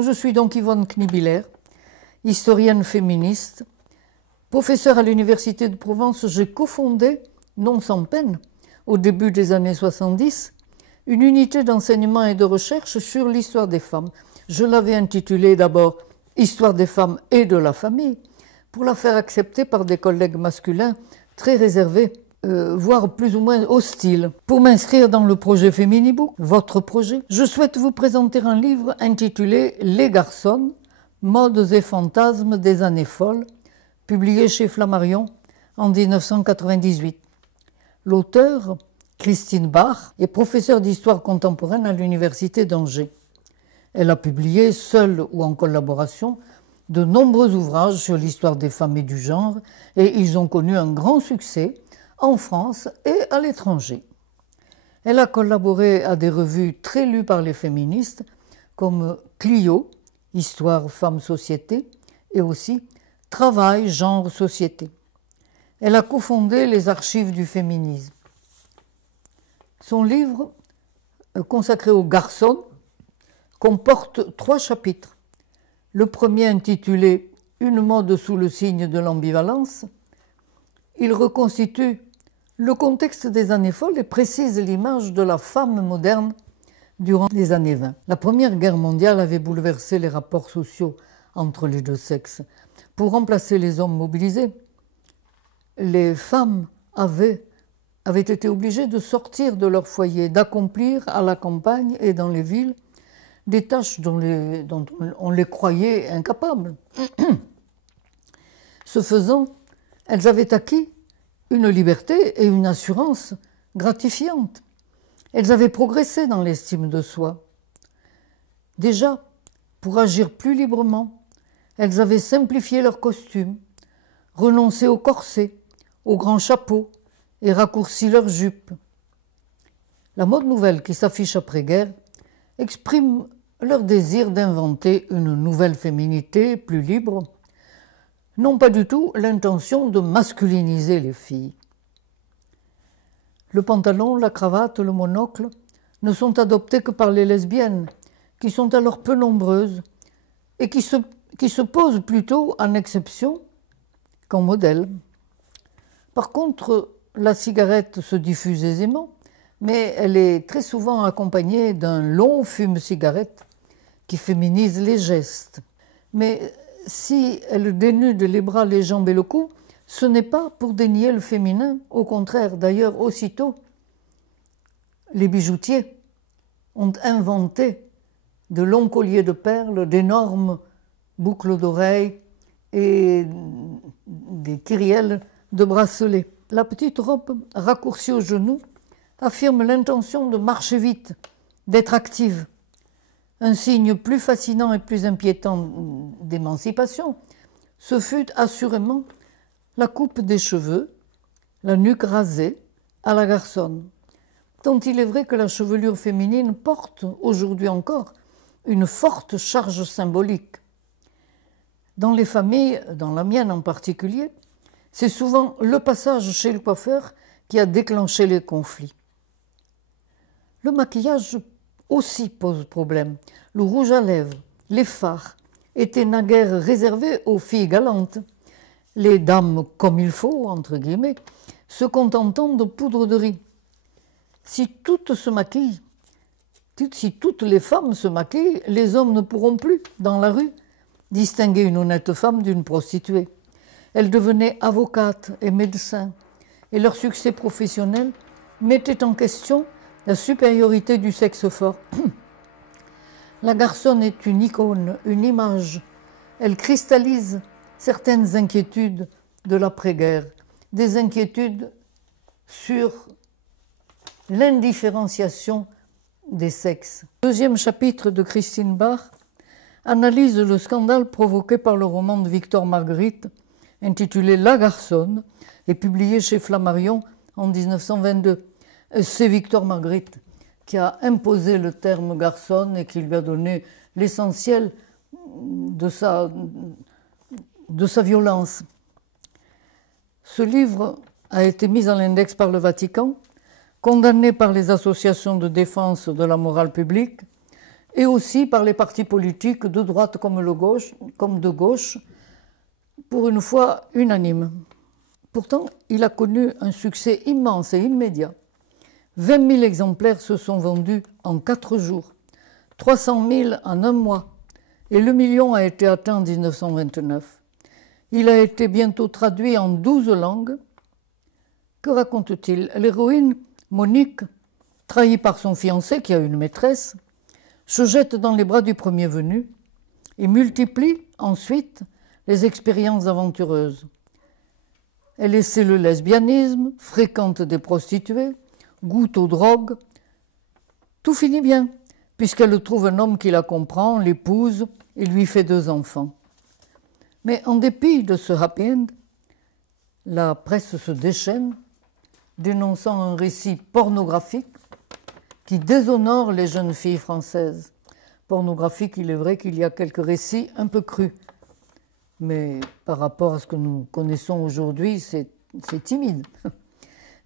Je suis donc Yvonne Knibiller, historienne féministe. Professeure à l'Université de Provence, j'ai cofondé, non sans peine, au début des années 70, une unité d'enseignement et de recherche sur l'histoire des femmes. Je l'avais intitulée d'abord « Histoire des femmes et de la famille » pour la faire accepter par des collègues masculins très réservés, voire plus ou moins hostiles. Pour m'inscrire dans le projet Féminibook, votre projet, je souhaite vous présenter un livre intitulé « Les garçons, modes et fantasmes des années folles », publié chez Flammarion en 1998. L'auteur, Christine Bach, est professeure d'histoire contemporaine à l'Université d'Angers. Elle a publié, seule ou en collaboration, de nombreux ouvrages sur l'histoire des femmes et du genre, et ils ont connu un grand succès en France et à l'étranger. Elle a collaboré à des revues très lues par les féministes, comme Clio, Histoire, Femmes, Société, et aussi Travail, Genre, Société. Elle a cofondé les archives du féminisme. Son livre, consacré aux garçons, comporte 3 chapitres. Le premier intitulé « Une mode sous le signe de l'ambivalence », il reconstitue le contexte des années folles et précise l'image de la femme moderne durant les années 20. La Première Guerre mondiale avait bouleversé les rapports sociaux entre les deux sexes. Pour remplacer les hommes mobilisés, les femmes avaient été obligées de sortir de leur foyer, d'accomplir à la campagne et dans les villes des tâches dont on les croyait incapables. Ce faisant, elles avaient acquis une liberté et une assurance gratifiantes. Elles avaient progressé dans l'estime de soi. Déjà, pour agir plus librement, elles avaient simplifié leurs costumes, renoncé au corset, aux grands chapeaux et raccourci leurs jupes. La mode nouvelle qui s'affiche après-guerre exprime leur désir d'inventer une nouvelle féminité plus libre, non pas du tout l'intention de masculiniser les filles. Le pantalon, la cravate, le monocle ne sont adoptés que par les lesbiennes, qui sont alors peu nombreuses et qui se posent plutôt en exception qu'en modèle. Par contre, la cigarette se diffuse aisément, mais elle est très souvent accompagnée d'un long fume-cigarette qui féminise les gestes. Mais si elle dénude les bras, les jambes et le cou, ce n'est pas pour dénier le féminin, au contraire. D'ailleurs, aussitôt, les bijoutiers ont inventé de longs colliers de perles, d'énormes boucles d'oreilles et des kyrielles de bracelets. La petite robe raccourcie aux genoux affirme l'intention de marcher vite, d'être active. Un signe plus fascinant et plus inquiétant d'émancipation, ce fut assurément la coupe des cheveux, la nuque rasée à la garçonne, dont il est vrai que la chevelure féminine porte aujourd'hui encore une forte charge symbolique. Dans les familles, dans la mienne en particulier, c'est souvent le passage chez le coiffeur qui a déclenché les conflits. Le maquillage aussi pose problème. Le rouge à lèvres, les fards étaient naguère réservés aux filles galantes, les dames comme il faut, entre guillemets, se contentant de poudre de riz. Si toutes les femmes se maquillent, les hommes ne pourront plus, dans la rue, distinguer une honnête femme d'une prostituée. Elles devenaient avocates et médecins, et leur succès professionnel mettait en question la supériorité du sexe fort. La garçonne est une icône, une image. Elle cristallise certaines inquiétudes de l'après-guerre, des inquiétudes sur l'indifférenciation des sexes. Le deuxième chapitre de Christine Bach analyse le scandale provoqué par le roman de Victor Marguerite, intitulé « La garçonne » et publié chez Flammarion en 1922. C'est Victor Marguerite qui a imposé le terme garçonne et qui lui a donné l'essentiel de sa violence. Ce livre a été mis à l'index par le Vatican, condamné par les associations de défense de la morale publique, et aussi par les partis politiques de droite comme de gauche, pour une fois unanimes. Pourtant, il a connu un succès immense et immédiat. 20 000 exemplaires se sont vendus en 4 jours, 300 000 en un mois, et le million a été atteint en 1929. Il a été bientôt traduit en 12 langues. Que raconte-t-il? L'héroïne, Monique, trahie par son fiancé qui a une maîtresse, se jette dans les bras du premier venu et multiplie ensuite les expériences aventureuses. Elle essaie le lesbianisme, fréquente des prostituées, goûte aux drogues. Tout finit bien, puisqu'elle trouve un homme qui la comprend, l'épouse et lui fait 2 enfants. Mais en dépit de ce happy end, la presse se déchaîne, dénonçant un récit pornographique qui déshonore les jeunes filles françaises. Pornographique, il est vrai qu'il y a quelques récits un peu crus, mais par rapport à ce que nous connaissons aujourd'hui, c'est timide.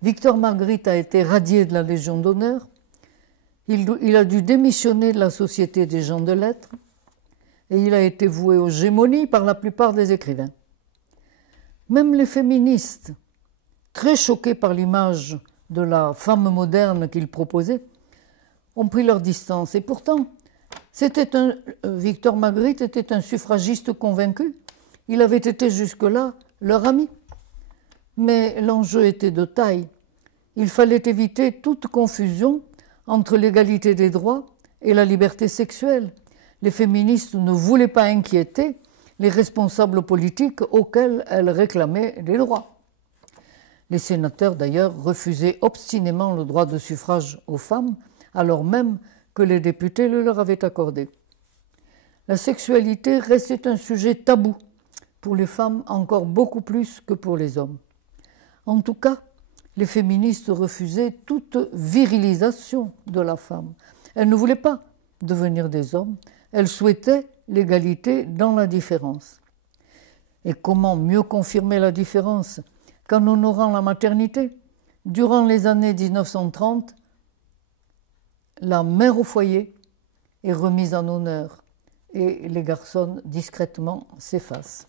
Victor Marguerite a été radié de la Légion d'honneur. Il a dû démissionner de la Société des gens de lettres et il a été voué aux gémonies par la plupart des écrivains. Même les féministes, très choquées par l'image de la femme moderne qu'il proposait, ont pris leur distance. Et pourtant, Victor Marguerite était un suffragiste convaincu. Il avait été jusque-là leur ami. Mais l'enjeu était de taille. Il fallait éviter toute confusion entre l'égalité des droits et la liberté sexuelle. Les féministes ne voulaient pas inquiéter les responsables politiques auxquels elles réclamaient des droits. Les sénateurs, d'ailleurs, refusaient obstinément le droit de suffrage aux femmes, alors même que les députés le leur avaient accordé. La sexualité restait un sujet tabou, pour les femmes encore beaucoup plus que pour les hommes. En tout cas, les féministes refusaient toute virilisation de la femme. Elles ne voulaient pas devenir des hommes, elles souhaitaient l'égalité dans la différence. Et comment mieux confirmer la différence qu'en honorant la maternité? Durant les années 1930, la mère au foyer est remise en honneur et les garçons discrètement s'effacent.